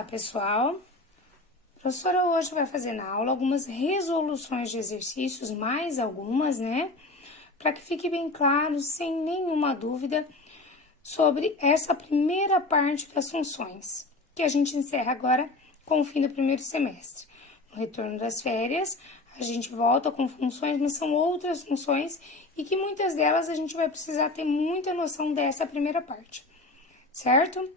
Olá, pessoal! A professora hoje vai fazer na aula algumas resoluções de exercícios, mais algumas, né? Para que fique bem claro, sem nenhuma dúvida, sobre essa primeira parte das funções, que a gente encerra agora com o fim do primeiro semestre. No retorno das férias, a gente volta com funções, mas são outras funções e que muitas delas a gente vai precisar ter muita noção dessa primeira parte, certo?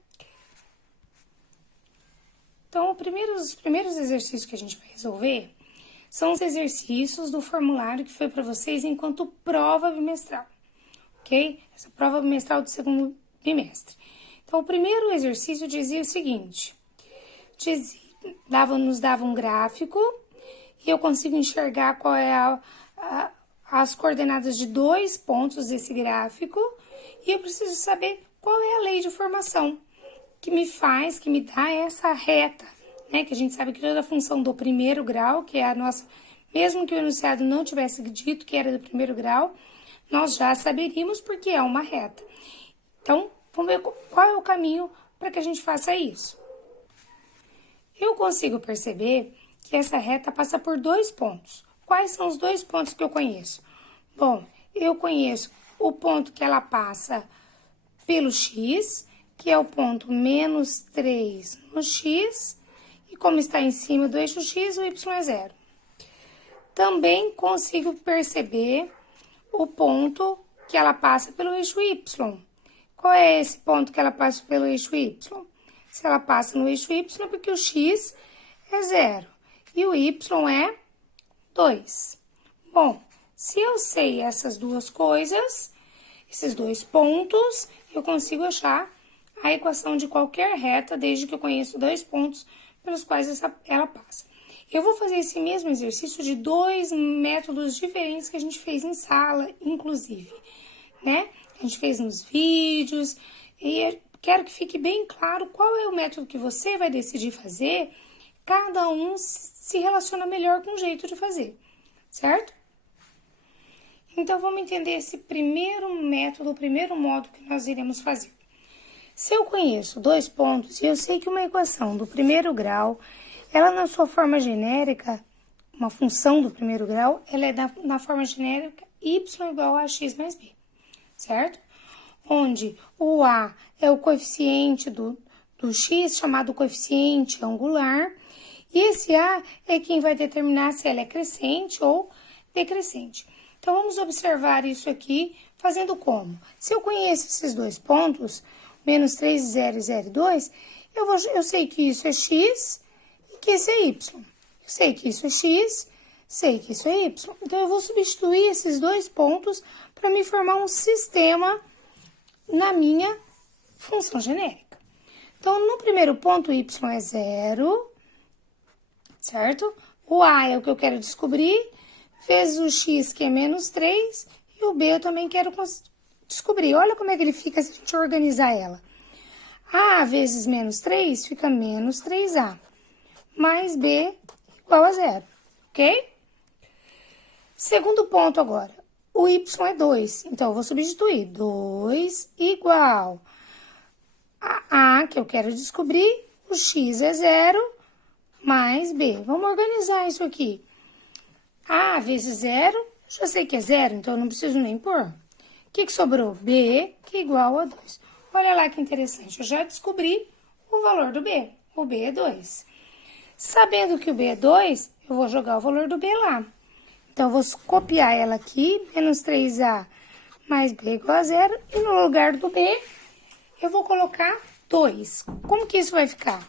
Então, os primeiros exercícios que a gente vai resolver são os exercícios do formulário que foi para vocês enquanto prova bimestral, ok? Essa prova bimestral do segundo bimestre. Então, o primeiro exercício dizia o seguinte, nos dava um gráfico e eu consigo enxergar qual é as coordenadas de 2 pontos desse gráfico e eu preciso saber qual é a lei de formação que me dá essa reta, né? Que a gente sabe que toda a função do primeiro grau, que é a nossa, mesmo que o enunciado não tivesse dito que era do primeiro grau, nós já saberíamos porque é uma reta. Então, vamos ver qual é o caminho para que a gente faça isso. Eu consigo perceber que essa reta passa por 2 pontos. Quais são os 2 pontos que eu conheço? Bom, eu conheço o ponto que ela passa pelo x, que é o ponto menos 3 no x, e como está em cima do eixo x, o y é 0. Também consigo perceber o ponto que ela passa pelo eixo y. Qual é esse ponto que ela passa pelo eixo y? Se ela passa no eixo y, é porque o x é 0 e o y é 2. Bom, se eu sei essas duas coisas, esses 2 pontos, eu consigo achar a equação de qualquer reta, desde que eu conheço 2 pontos pelos quais ela passa. Eu vou fazer esse mesmo exercício de 2 métodos diferentes que a gente fez em sala, inclusive, né? A gente fez nos vídeos e quero que fique bem claro qual é o método que você vai decidir fazer. Cada um se relaciona melhor com o jeito de fazer, certo? Então, vamos entender esse primeiro método, o primeiro modo que nós iremos fazer. Se eu conheço 2 pontos e eu sei que uma equação do primeiro grau, ela na sua forma genérica, uma função do primeiro grau, ela é na forma genérica y igual a x mais b, certo? Onde o a é o coeficiente do x, chamado coeficiente angular, e esse a é quem vai determinar se ela é crescente ou decrescente. Então, vamos observar isso aqui fazendo como? Se eu conheço esses 2 pontos, menos 3, 0 e 0, 2, eu sei que isso é x e que isso é y. Eu sei que isso é x, sei que isso é y. Então, eu vou substituir esses 2 pontos para me formar um sistema na minha função genérica. Então, no primeiro ponto, y é 0, certo? O a é o que eu quero descobrir, vezes o x, que é menos 3, e o b eu também quero descobrir. Olha como é que ele fica se a gente organizar ela. A vezes menos 3 fica menos 3a, mais b igual a 0, ok? Segundo ponto agora, o y é 2, então eu vou substituir 2 igual a A, que eu quero descobrir, o x é 0, mais b. Vamos organizar isso aqui. A vezes 0, já sei que é 0, então eu não preciso nem pôr. O que sobrou? B, que é igual a 2. Olha lá que interessante, eu já descobri o valor do B. O B é 2. Sabendo que o B é 2, eu vou jogar o valor do B lá. Então, eu vou copiar ela aqui, menos 3A mais B igual a 0. E no lugar do B, eu vou colocar 2. Como que isso vai ficar?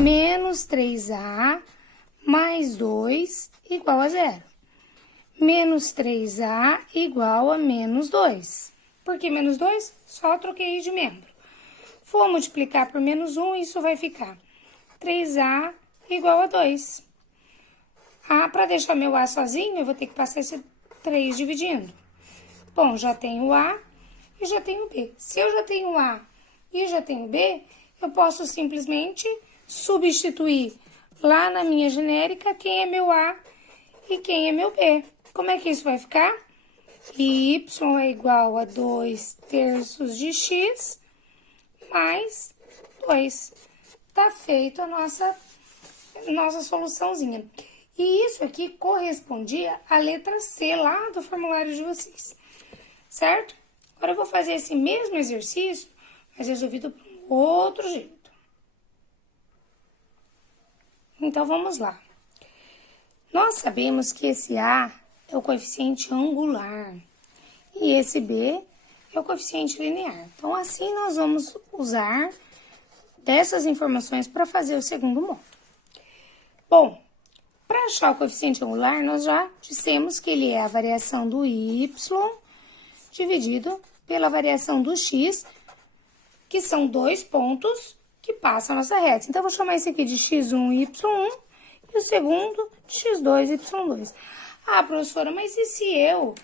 Menos 3A mais 2 igual a 0. Menos 3A igual a menos 2. Por que menos 2? Só troquei de membro. Vou multiplicar por menos 1, isso vai ficar 3A igual a 2. Para deixar meu A sozinho, eu vou ter que passar esse 3 dividindo. Bom, já tenho A e já tenho B. Se eu já tenho A e já tenho B, eu posso simplesmente substituir lá na minha genérica quem é meu A e quem é meu B. Como é que isso vai ficar? Y é igual a 2 terços de x mais 2. tá feito a nossa soluçãozinha. E isso aqui correspondia à letra C lá do formulário de vocês, certo? Agora eu vou fazer esse mesmo exercício, mas resolvido por um outro jeito. Então, vamos lá. Nós sabemos que esse A é o coeficiente angular e esse B é o coeficiente linear. Então, assim nós vamos usar dessas informações para fazer o segundo modo. Bom, para achar o coeficiente angular, nós já dissemos que ele é a variação do y dividido pela variação do x, que são 2 pontos que passam a nossa reta. Então, eu vou chamar esse aqui de x1, y1 e o segundo de x2, y2. Ah, professora, mas e se eu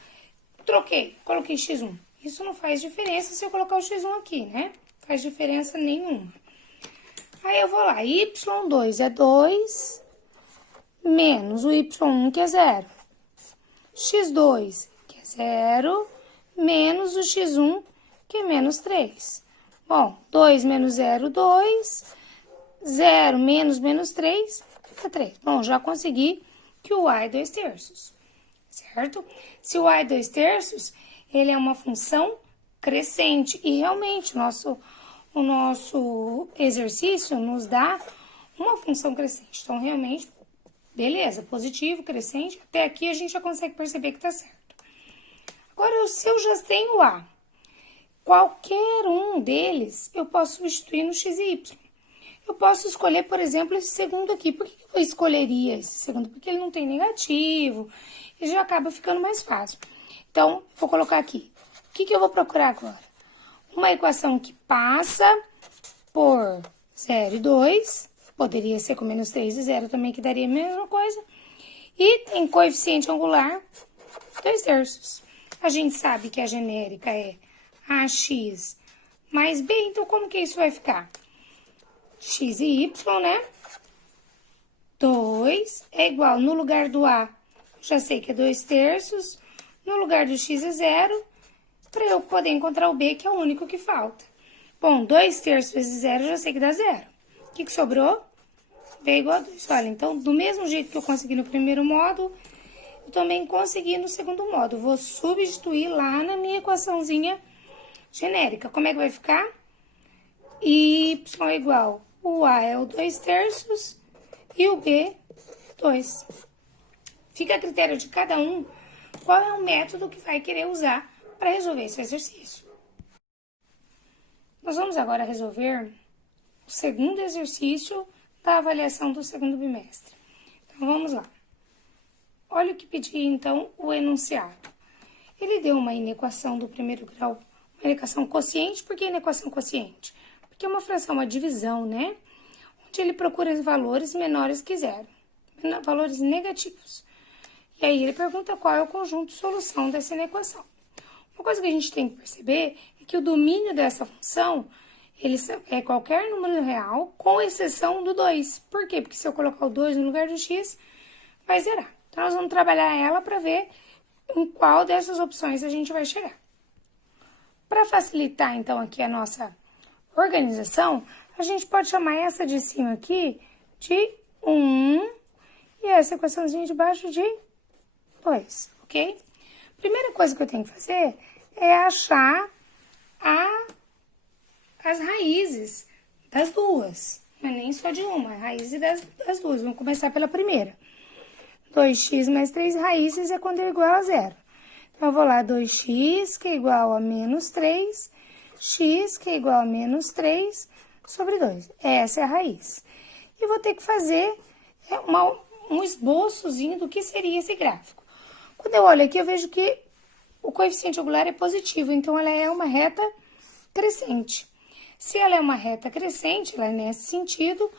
coloquei x1? Isso não faz diferença se eu colocar o x1 aqui, né? Não faz diferença nenhuma. Aí eu vou lá, y2 é 2 menos o y1, que é 0. x2, que é 0, menos o x1, que é menos 3. Bom, 2 menos 0, 2. 0 menos 3, fica 3. Bom, já consegui que o y é 2 terços, certo? Se o y é 2 terços, ele é uma função crescente. E realmente, o nosso exercício nos dá uma função crescente. Então, realmente, beleza, positivo, crescente. Até aqui a gente já consegue perceber que tá certo. Agora, se eu já tenho A, qualquer um deles eu posso substituir no x e y. Eu posso escolher, por exemplo, esse segundo aqui. Por que eu escolheria esse segundo? Porque ele não tem negativo e já acaba ficando mais fácil. Então, vou colocar aqui. O que eu vou procurar agora? Uma equação que passa por 0 e 2. Poderia ser com menos 3 e 0 também, que daria a mesma coisa. E tem coeficiente angular 2 terços. A gente sabe que a genérica é AX mais B, então como que isso vai ficar? X e Y, né? 2 é igual, no lugar do A, já sei que é 2 terços, no lugar do X é 0, para eu poder encontrar o B, que é o único que falta. Bom, 2 terços vezes 0, já sei que dá 0. O que sobrou? B igual a 2. Olha, então, do mesmo jeito que eu consegui no primeiro modo, eu também consegui no segundo modo. Vou substituir lá na minha equaçãozinha genérica. Como é que vai ficar? Y é igual, o A é o 2 terços e o B é 2. Fica a critério de cada um qual é o método que vai querer usar para resolver esse exercício. Nós vamos agora resolver o segundo exercício da avaliação do segundo bimestre. Então, vamos lá. Olha o que pedia, então, o enunciado. Ele deu uma inequação do primeiro grau, uma inequação quociente. Por que inequação quociente? Porque é uma fração, uma divisão, né? Onde ele procura valores menores que 0, valores negativos. E aí ele pergunta qual é o conjunto de solução dessa inequação. Uma coisa que a gente tem que perceber é que o domínio dessa função ele é qualquer número real, com exceção do 2. Por quê? Porque se eu colocar o 2 no lugar do x, vai zerar. Então, nós vamos trabalhar ela para ver em qual dessas opções a gente vai chegar. Para facilitar, então, aqui a nossa organização, a gente pode chamar essa de cima aqui de 1 e essa equaçãozinha de baixo de 2, ok? Primeira coisa que eu tenho que fazer é achar as raízes das duas, não é nem só de uma, raízes das duas. Vamos começar pela primeira. 2x mais 3 raízes é quando é igual a 0. Então, eu vou lá, 2x, que é igual a menos 3, x, que é igual a menos 3, sobre 2. Essa é a raiz. E vou ter que fazer um esboçozinho do que seria esse gráfico. Quando eu olho aqui, eu vejo que o coeficiente angular é positivo, então ela é uma reta crescente. Se ela é uma reta crescente, ela é nesse sentido,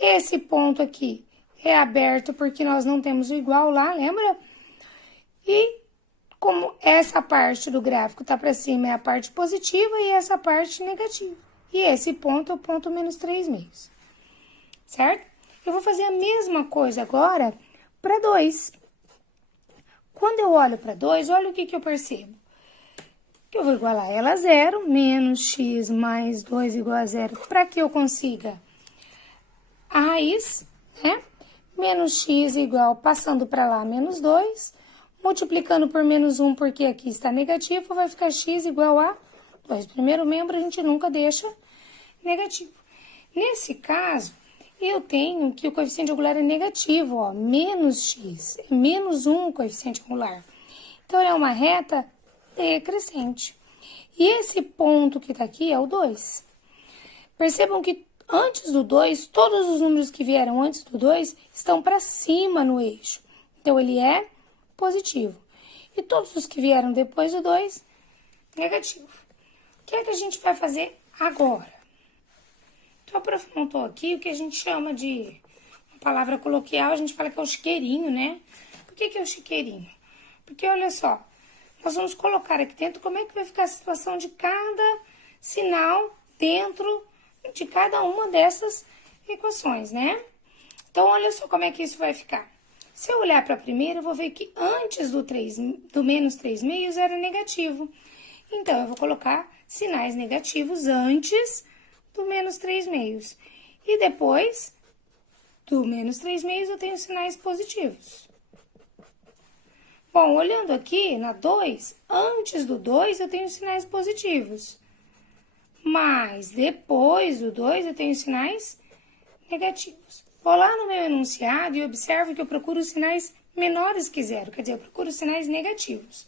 esse ponto aqui é aberto porque nós não temos o igual lá, lembra? E como essa parte do gráfico tá para cima é a parte positiva e essa parte negativa. E esse ponto é o ponto menos 3 meios, certo? Eu vou fazer a mesma coisa agora para 2. Quando eu olho para 2, olha o que eu percebo. Que eu vou igualar ela a 0, menos x mais 2 igual a 0, para que eu consiga a raiz, né? Menos x igual, passando para lá, menos 2, multiplicando por menos 1, porque aqui está negativo, vai ficar x igual a 2. Primeiro membro a gente nunca deixa negativo. Nesse caso, eu tenho que o coeficiente angular é negativo, ó, menos x, é menos 1 o coeficiente angular. Então, é uma reta decrescente. E esse ponto que está aqui é o 2. Percebam que antes do 2, todos os números que vieram antes do 2 estão para cima no eixo. Então, ele é positivo. E todos os que vieram depois do 2, negativo. O que é que a gente vai fazer agora? Então, aprofundou aqui o que a gente chama de, uma palavra coloquial, a gente fala que é o chiqueirinho, né? Por que é o chiqueirinho? Porque, olha só, nós vamos colocar aqui dentro como é que vai ficar a situação de cada sinal dentro de cada uma dessas equações, né? Então, olha só como é que isso vai ficar. Se eu olhar para a primeira, eu vou ver que antes do menos 3 meios era negativo. Então, eu vou colocar sinais negativos antes do menos 3 meios. E depois do menos 3 meios, eu tenho sinais positivos. Bom, olhando aqui na 2, antes do 2 eu tenho sinais positivos. Mas depois do 2 eu tenho sinais negativos. Vou lá no meu enunciado e observo que eu procuro sinais menores que zero, quer dizer, eu procuro sinais negativos.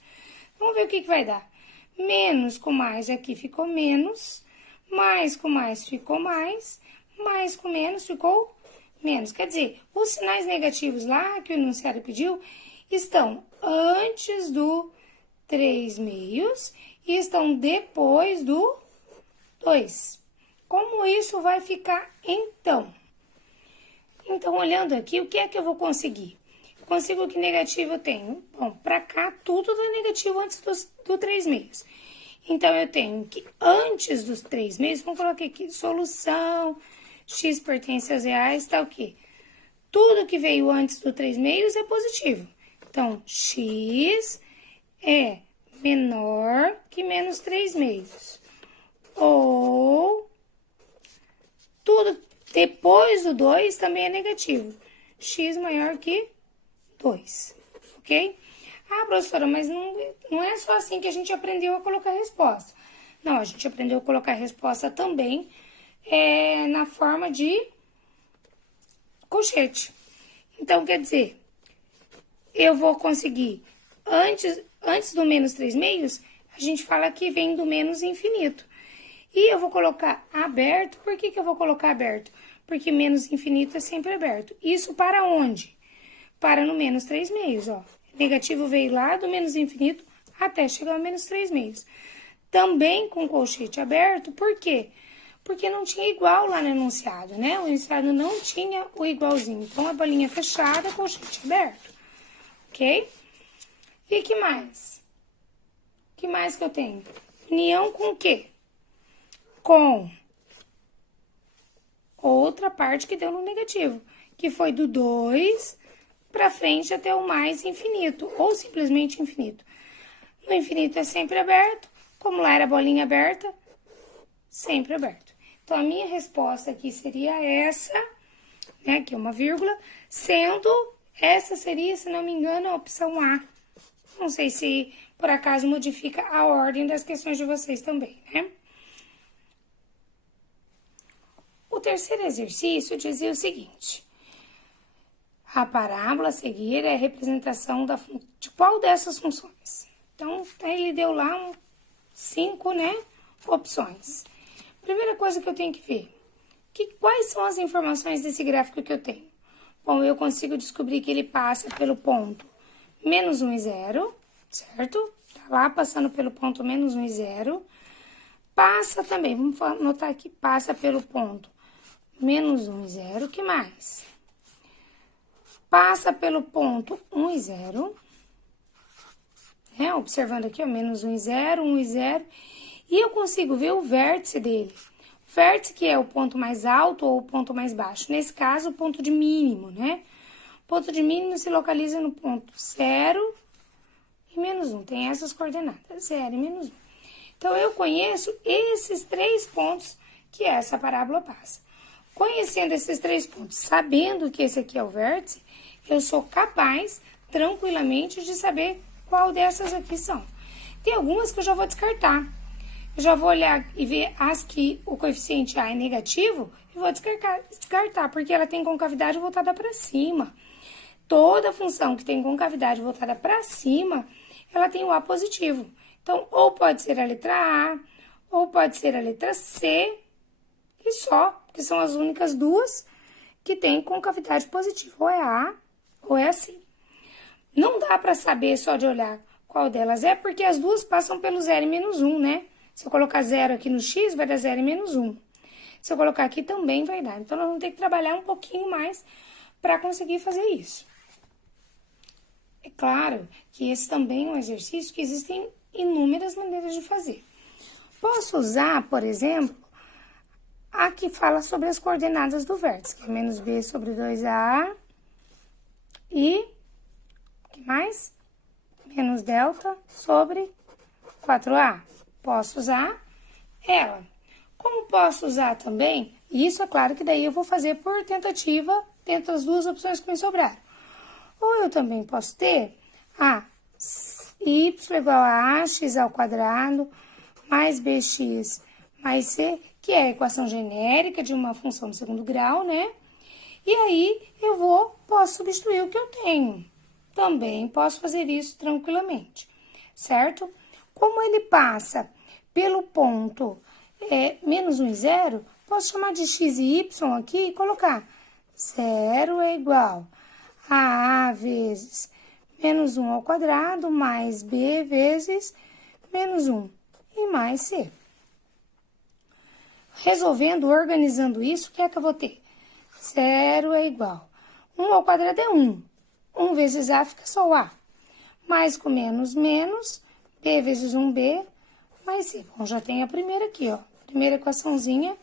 Vamos ver o que vai dar. Menos com mais aqui ficou menos, mais com mais ficou mais com menos ficou menos. Quer dizer, os sinais negativos lá que o enunciado pediu estão antes do 3 meios e estão depois do 2. Como isso vai ficar então? Então, olhando aqui, o que é que eu vou conseguir? Eu consigo que negativo eu tenho. Bom, para cá, tudo dá negativo antes do 3 meios. Então, eu tenho que antes dos 3 meios, vamos colocar aqui, solução, x pertence aos reais, tá o quê? Tudo que veio antes do 3 meios é positivo. Então, x é menor que menos 3 meios. Ou tudo depois do 2 também é negativo. X maior que 2, ok? Ah, professora, mas não é só assim que a gente aprendeu a colocar a resposta. Não, a gente aprendeu a colocar a resposta também na forma de colchete. Então, quer dizer, eu vou conseguir, antes do menos 3 meios, a gente fala que vem do menos infinito. E eu vou colocar aberto, por que eu vou colocar aberto? Porque menos infinito é sempre aberto. Isso para onde? Para no menos 3 meios, ó. Negativo veio lá do menos infinito até chegar ao menos 3 meios. Também com colchete aberto, por quê? Porque não tinha igual lá no enunciado, né? O enunciado não tinha o igualzinho. Então, a bolinha fechada, colchete aberto. Ok? E que mais? O que mais que eu tenho? União com o quê? Com outra parte que deu no negativo, que foi do 2 para frente até o mais infinito, ou simplesmente infinito. No infinito é sempre aberto, como lá era bolinha aberta, sempre aberto. Então, a minha resposta aqui seria essa, né, aqui é uma vírgula, sendo essa seria, se não me engano, a opção A. Não sei se, por acaso, modifica a ordem das questões de vocês também, né? O terceiro exercício dizia o seguinte: a parábola a seguir é a representação de qual dessas funções? Então, ele deu lá 5, né, opções. Primeira coisa que eu tenho que ver, quais são as informações desse gráfico que eu tenho? Bom, eu consigo descobrir que ele passa pelo ponto menos 1 e 0, certo? Tá lá passando pelo ponto menos 1 e 0. Passa também, vamos anotar aqui, passa pelo ponto menos 1 e 0, o que mais? Passa pelo ponto 1 e 0, né? Observando aqui, ó, menos 1 e 0, 1 e 0, e eu consigo ver o vértice dele. O vértice que é o ponto mais alto ou o ponto mais baixo. Nesse caso, o ponto de mínimo, né? O ponto de mínimo se localiza no ponto 0 e menos 1. Tem essas coordenadas, 0 e menos 1. Então, eu conheço esses 3 pontos que essa parábola passa. Conhecendo esses 3 pontos, sabendo que esse aqui é o vértice, eu sou capaz, tranquilamente, de saber qual dessas aqui são. Tem algumas que eu já vou descartar. Eu já vou olhar e ver as que o coeficiente A é negativo e vou descartar, porque ela tem concavidade voltada para cima. Toda função que tem concavidade voltada para cima, ela tem o A positivo. Então, ou pode ser a letra A, ou pode ser a letra C, e só, que são as únicas duas que têm concavidade positiva. Ou é a A, ou é a C. Não dá para saber só de olhar qual delas é, porque as duas passam pelo 0 e menos 1, né? Se eu colocar 0 aqui no x, vai dar 0 e menos 1. Se eu colocar aqui, também vai dar. Então, nós vamos ter que trabalhar um pouquinho mais para conseguir fazer isso. É claro que esse também é um exercício que existem inúmeras maneiras de fazer. Posso usar, por exemplo, a que fala sobre as coordenadas do vértice, que é menos b sobre 2a e, o que mais? Menos delta sobre 4a. Posso usar ela. Como posso usar também, isso é claro que daí eu vou fazer por tentativa dentro das duas opções que me sobraram. Ou eu também posso ter a y igual a ax ao quadrado mais bx mais c, que é a equação genérica de uma função do segundo grau, né? E aí eu posso substituir o que eu tenho. Também posso fazer isso tranquilamente, certo? Como ele passa pelo ponto menos 1 e 0, posso chamar de x e y aqui e colocar 0 é igual a A vezes menos 1 ao quadrado mais B vezes menos 1 e mais C. Resolvendo, organizando isso, o que é que eu vou ter? 0 é igual. 1 ao quadrado é 1. 1 vezes A fica só o A. Mais com menos, menos. B vezes 1B mais C. Bom, já tem a primeira aqui, ó. Primeira equaçãozinha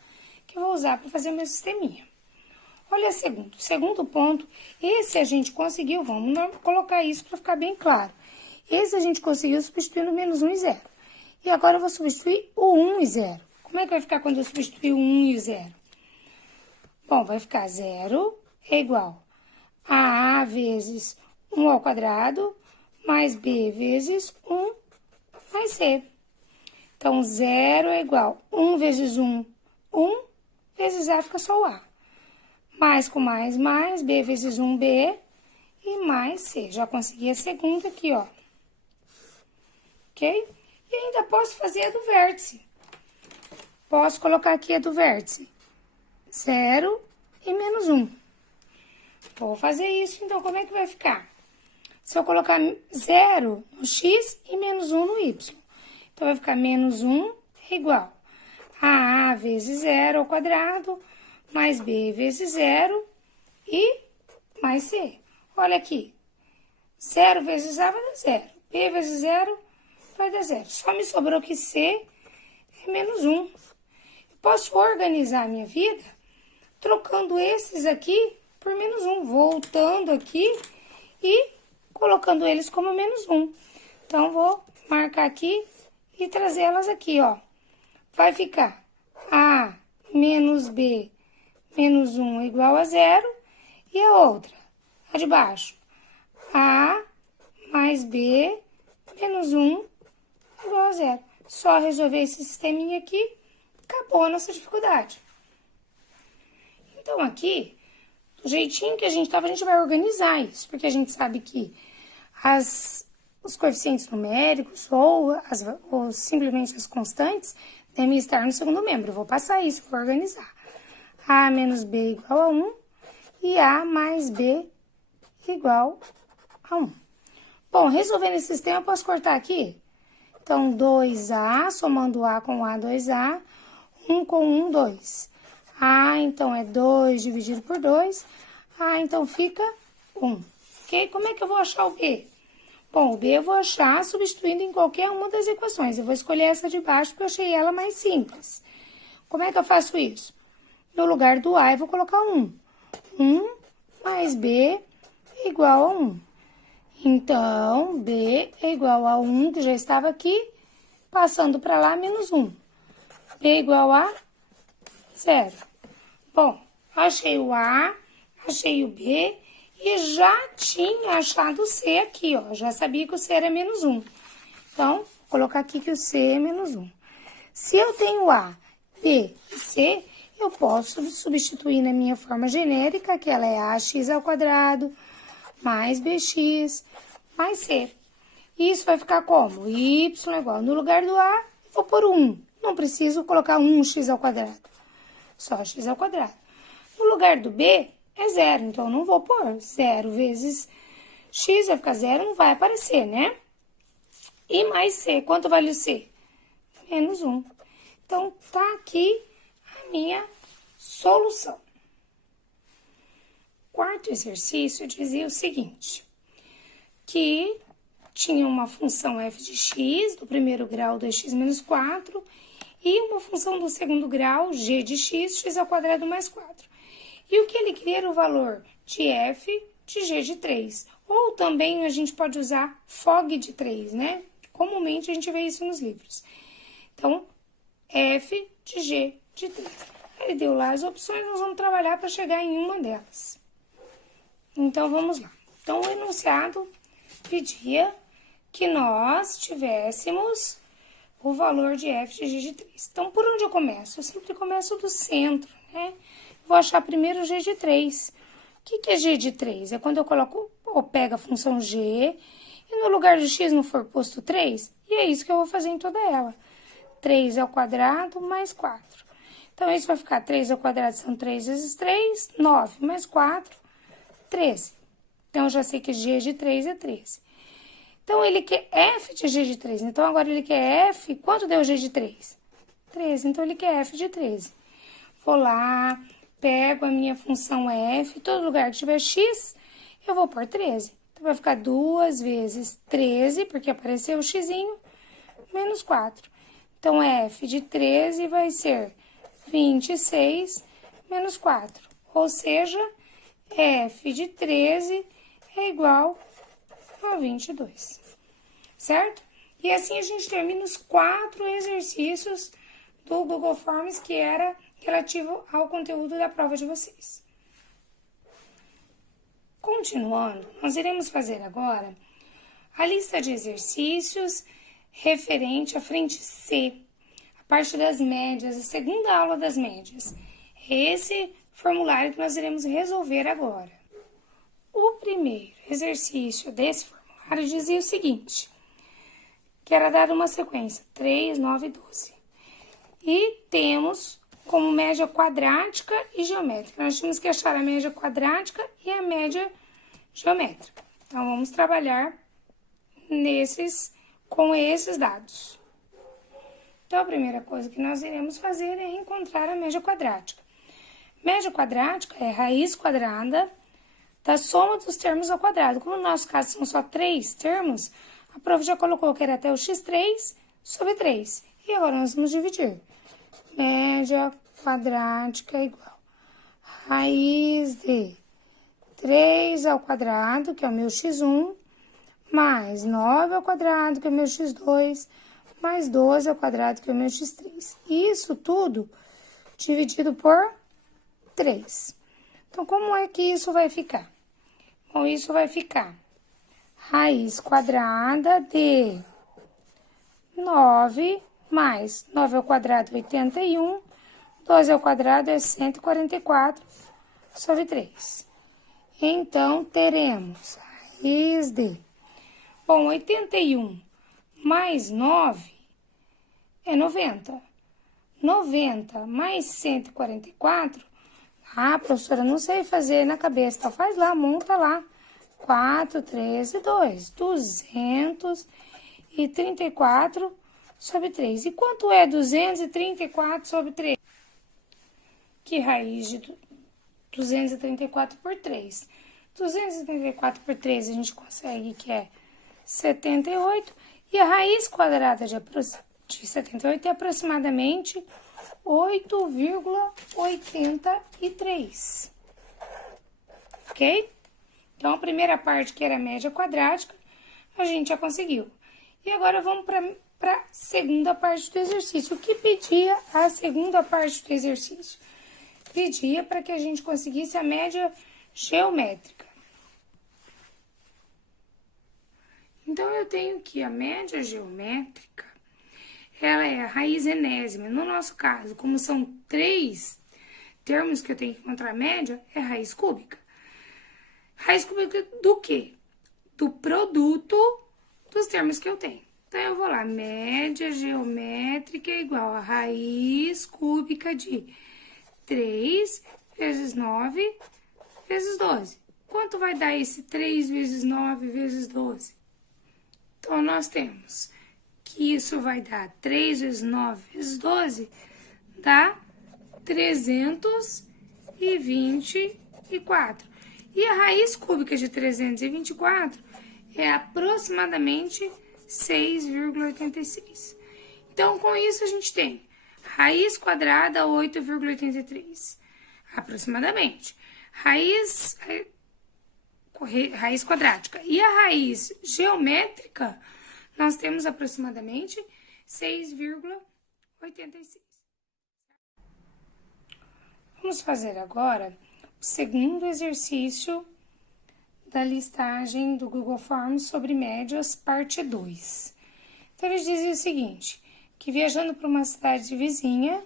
que eu vou usar para fazer o meu sisteminha. Olha a segunda. Segundo ponto, esse a gente conseguiu, vamos colocar isso para ficar bem claro. Esse a gente conseguiu substituindo menos 1 e 0. E agora eu vou substituir o 1 e 0. Como é que vai ficar quando eu substituir o 1 e o 0? Bom, vai ficar 0 é igual a A vezes 1 ao quadrado mais B vezes 1 mais C. Então, 0 é igual 1 vezes 1, 1 vezes A fica só o A. Mais com mais, B vezes 1B e mais C. Já consegui a segunda aqui, ó. Ok? E ainda posso fazer a do vértice. Posso colocar aqui a do vértice. 0 e menos 1. Vou fazer isso, então, como é que vai ficar? Se eu colocar 0 no x e menos 1 no y. Então, vai ficar menos 1 é igual a A vezes 0 ao quadrado, mais B vezes 0 e mais C. Olha aqui. 0 vezes A vai dar 0. B vezes 0 vai dar 0. Só me sobrou que C é menos 1. Eu posso organizar a minha vida trocando esses aqui por menos 1. Voltando aqui e colocando eles como menos 1. Então, vou marcar aqui e trazer elas aqui, ó. Vai ficar A menos B menos 1 igual a 0. E a outra, a de baixo, A mais B menos 1 igual a 0. Só resolver esse sisteminha aqui, acabou a nossa dificuldade. Então, aqui, do jeitinho que a gente estava, a gente vai organizar isso, porque a gente sabe que os coeficientes numéricos ou simplesmente as constantes devem estar no segundo membro. Eu vou passar isso, vou organizar. A menos B igual a 1 e A mais B igual a 1. Bom, resolvendo esse sistema, eu posso cortar aqui? Então, 2A, somando A com A, 2A, 1 com 1, 2. A, então, é 2 dividido por 2. A, então, fica 1. Ok? Como é que eu vou achar o B? Bom, o B eu vou achar substituindo em qualquer uma das equações. Eu vou escolher essa de baixo porque eu achei ela mais simples. Como é que eu faço isso? No lugar do A, eu vou colocar 1. 1 mais B é igual a 1. Então, B é igual a 1, que já estava aqui, passando para lá, menos 1. B é igual a 0. Bom, Achei o A, achei o B e já tinha achado o C aqui, ó. Já sabia que o C era menos 1. Então, vou colocar aqui que o C é menos 1. Se eu tenho A, B e C, eu posso substituir na minha forma genérica, que ela é ax ao quadrado mais bx mais c. Isso vai ficar como? Y igual. No lugar do A, eu vou pôr 1. Não preciso colocar 1x ao quadrado. Só x ao quadrado. No lugar do B, é 0. Então, eu não vou pôr 0 vezes x, vai ficar 0, não vai aparecer, né? E mais c. Quanto vale o c? Menos 1. Então, tá aqui a minha solução. Quarto exercício dizia o seguinte, que tinha uma função f de x do primeiro grau 2x menos 4 e uma função do segundo grau g de x ao quadrado mais 4. E o que ele queria era o valor de f de g de 3. Ou também a gente pode usar fog de 3, né? Comumente a gente vê isso nos livros. Então, f de g de 3. Ele deu lá as opções, nós vamos trabalhar para chegar em uma delas. Então, vamos lá. Então, o enunciado pedia que nós tivéssemos o valor de f de g de 3. Então, por onde eu começo? Eu sempre começo do centro, né? Vou achar primeiro g de 3. O que é g de 3? É quando eu coloco ou pego a função g e no lugar de x não for posto 3, e é isso que eu vou fazer em toda ela. 3 ao quadrado mais 4. Então, isso vai ficar 3 ao quadrado são 3 vezes 3, 9 mais 4, 13. Então, eu já sei que g de 3 é 13. Então, ele quer f de g de 3. Então, agora ele quer f. Quanto deu g de 3? 13. Então, ele quer f de 13. Vou lá, pego a minha função f. Todo lugar que tiver x, eu vou pôr 13. Então, vai ficar 2 vezes 13, porque apareceu o xzinho, menos 4. Então, f de 13 vai ser 26 menos 4. Ou seja, f de 13 é igual a 22, certo? E assim a gente termina os 4 exercícios do Google Forms que era relativo ao conteúdo da prova de vocês. Continuando, nós iremos fazer agora a lista de exercícios referente à frente C, a parte das médias, a segunda aula das médias. É esse formulário que nós iremos resolver agora. O primeiro exercício desse formulário dizia o seguinte, que era dada uma sequência, 3, 9 e 12. E temos como média quadrática e geométrica. Nós tínhamos que achar a média quadrática e a média geométrica. Então, vamos trabalhar com esses dados. Então, a primeira coisa que nós iremos fazer é encontrar a média quadrática. Média quadrática é raiz quadrada da soma dos termos ao quadrado. Como no nosso caso são só 3 termos, a prova já colocou que era até o x3 sobre 3. E agora nós vamos dividir. Média quadrática é igual a raiz de 3 ao quadrado, que é o meu x1, mais 9 ao quadrado, que é o meu x2, mais 12 ao quadrado, que é o meu x3. Isso tudo dividido por 3. Então, como é que isso vai ficar? Bom, isso vai ficar raiz quadrada de 9 mais 9 ao quadrado, 81, 12 ao quadrado é 144 sobre 3. Então, teremos raiz de... Bom, 81 mais 9 é 90. 90 mais 144... Ah, professora, não sei fazer na cabeça. Então, faz lá, monta lá. 4, 13, 2. 234 sobre 3. E quanto é 234 sobre 3? Que raiz de 234 por 3? 234 por 3 a gente consegue que é 78. E a raiz quadrada de 78 é aproximadamente 8,83. Ok? Então, a primeira parte, que era a média quadrática, a gente já conseguiu. E agora, vamos para a segunda parte do exercício. O que pedia a segunda parte do exercício? pedia para que a gente conseguisse a média geométrica. Então, eu tenho que a média geométrica, ela é a raiz enésima. No nosso caso, como são 3 termos que eu tenho que encontrar a média, é raiz cúbica. Raiz cúbica do quê? Do produto dos termos que eu tenho. Então, eu vou lá, média geométrica é igual a raiz cúbica de 3 vezes 9 vezes 12. Quanto vai dar esse 3 vezes 9 vezes 12? Então, nós temos que isso vai dar 3 vezes 9 vezes 12, dá 324. E a raiz cúbica de 324 é aproximadamente 6,86. Então, com isso, a gente tem raiz quadrada 8,83, aproximadamente. Raiz quadrática. E a raiz geométrica, nós temos aproximadamente 6,86. Vamos fazer agora o segundo exercício da listagem do Google Forms sobre médias, parte 2. Então, eles dizem o seguinte, que viajando para uma cidade vizinha,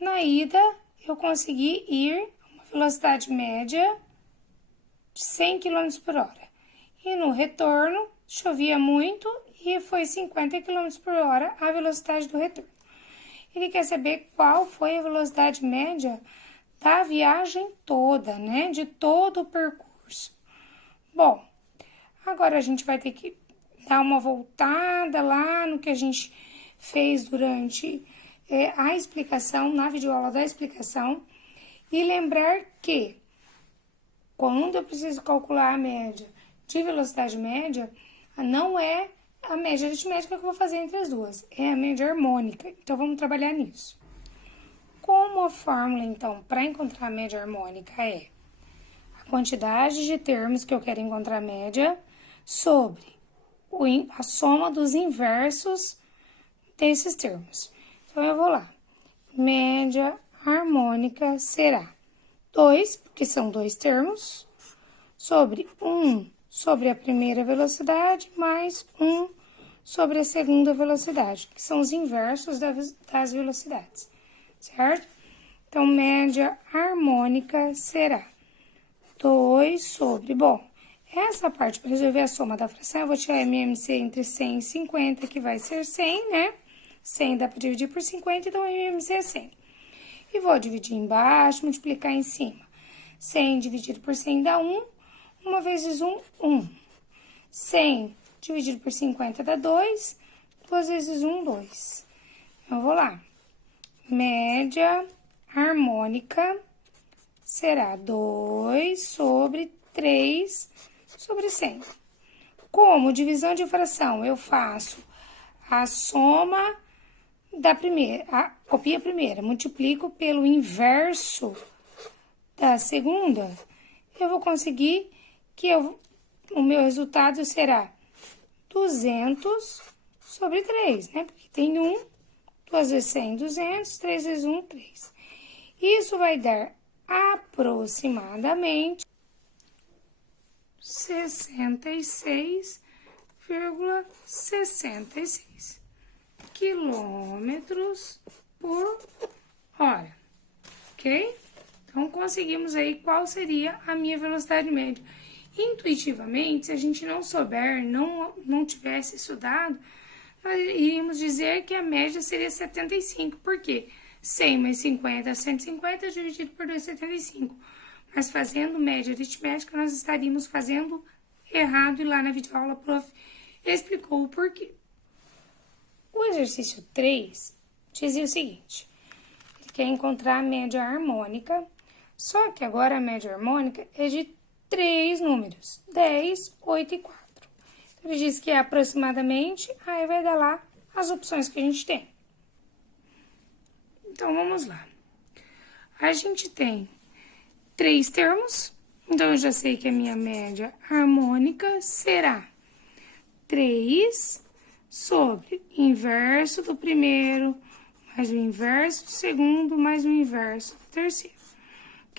na ida eu consegui ir a uma velocidade média de 100 km por hora. E no retorno, chovia muito e foi 50 km por hora a velocidade do retorno. Ele quer saber qual foi a velocidade média da viagem toda, né? De todo o percurso. Bom, agora a gente vai ter que dar uma voltada lá no que a gente fez durante a explicação, na videoaula da explicação, e lembrar que quando eu preciso calcular a média de velocidade média, não é a média aritmética que eu vou fazer entre as duas, é a média harmônica. Então, vamos trabalhar nisso. Como a fórmula, então, para encontrar a média harmônica é a quantidade de termos que eu quero encontrar a média sobre a soma dos inversos desses termos. Então, eu vou lá. Média harmônica será 2, porque são 2 termos, sobre 1 sobre a primeira velocidade, mais 1 sobre a segunda velocidade, que são os inversos das velocidades, certo? Então, média harmônica será 2 sobre... Bom, essa parte, para resolver a soma da fração, eu vou tirar MMC entre 100 e 50, que vai ser 100, né? 100 dá para dividir por 50, então MMC é 100. E vou dividir embaixo, multiplicar em cima. 100 dividido por 100 dá 1. 1 vezes 1, 1. 100 dividido por 50 dá 2. 2 vezes 1, 2. Então, vou lá. Média harmônica será 2 sobre 3 sobre 100. Como divisão de fração, eu faço a soma da primeira, copio a primeira, multiplico pelo inverso da segunda, eu vou conseguir que o meu resultado será 200 sobre 3, né? Porque tem 1, 2 vezes 100, 200, 3 vezes 1, 3. Isso vai dar aproximadamente 66,66 quilômetros por hora, ok? Então, conseguimos aí qual seria a minha velocidade média. Intuitivamente, se a gente não souber, não tivesse estudado, nós iríamos dizer que a média seria 75. Por quê? 100 mais 50, 150 dividido por 2,75. Mas fazendo média aritmética, nós estaríamos fazendo errado e lá na videoaula, o prof. explicou o porquê. O exercício 3 dizia o seguinte, ele quer encontrar a média harmônica, só que agora a média harmônica é de 3 números, 10, 8 e 4. Então, ele diz que é aproximadamente, aí vai dar lá as opções que a gente tem. Então, vamos lá. A gente tem 3 termos, então eu já sei que a minha média harmônica será 3 sobre inverso do primeiro, mais o inverso do segundo, mais o inverso do terceiro.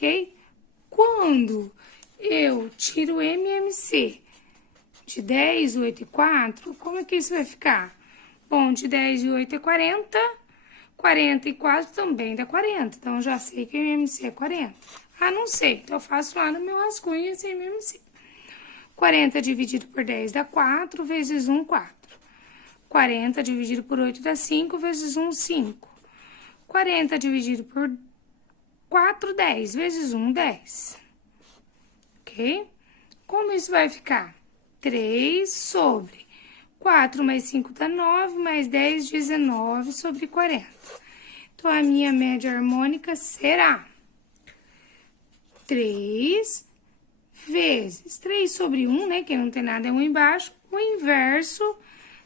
ok? Quando eu tiro o MMC de 10, 8 e 4, como é que isso vai ficar? Bom, de 10 e 8 é 40, 40 e 4 também dá 40, então eu já sei que o MMC é 40. Ah, não sei, então eu faço lá no meu rascunho esse MMC. 40 dividido por 10 dá 4, vezes 1, 4. 40 dividido por 8 dá 5, vezes 1, 5. 40 dividido por 4, 10, vezes 1, 10. Ok? Como isso vai ficar? 3 sobre 4 mais 5 dá 9, mais 10, 19 sobre 40. Então, a minha média harmônica será 3 vezes 3 sobre 1, né? Que não tem nada, é 1 embaixo. O inverso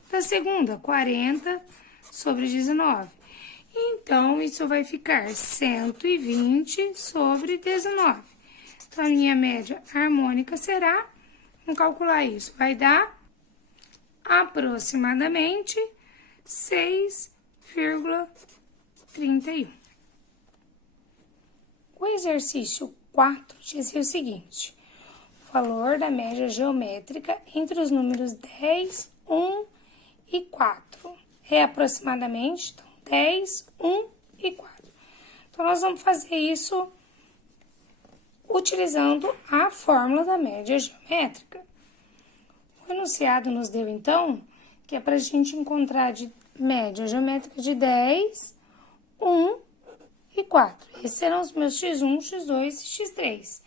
da segunda, 40 sobre 19. Então, isso vai ficar 120 sobre 19. Então, a minha média harmônica será, vamos calcular isso, vai dar aproximadamente 6,31. O exercício 4 dizia o seguinte: o valor da média geométrica entre os números 10, 1 e 4 é aproximadamente, então, 10, 1 e 4. Então, nós vamos fazer isso utilizando a fórmula da média geométrica. O enunciado nos deu, então, que é para a gente encontrar de média geométrica de 10, 1 e 4. Esses serão os meus x1, x2 e x3.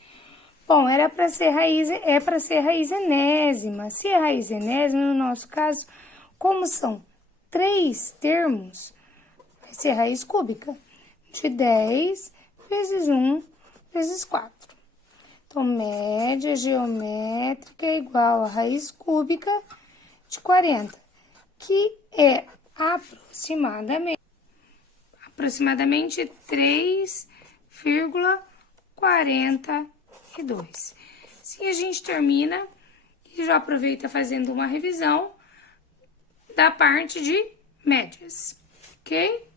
Bom, é para ser raiz enésima. Se é raiz enésima, no nosso caso, como são 3 termos, vai ser raiz cúbica de 10 vezes 1 vezes 4. Então, média geométrica é igual a raiz cúbica de 40, que é aproximadamente 3,42. Assim, a gente termina e já aproveita fazendo uma revisão da parte de médias, ok?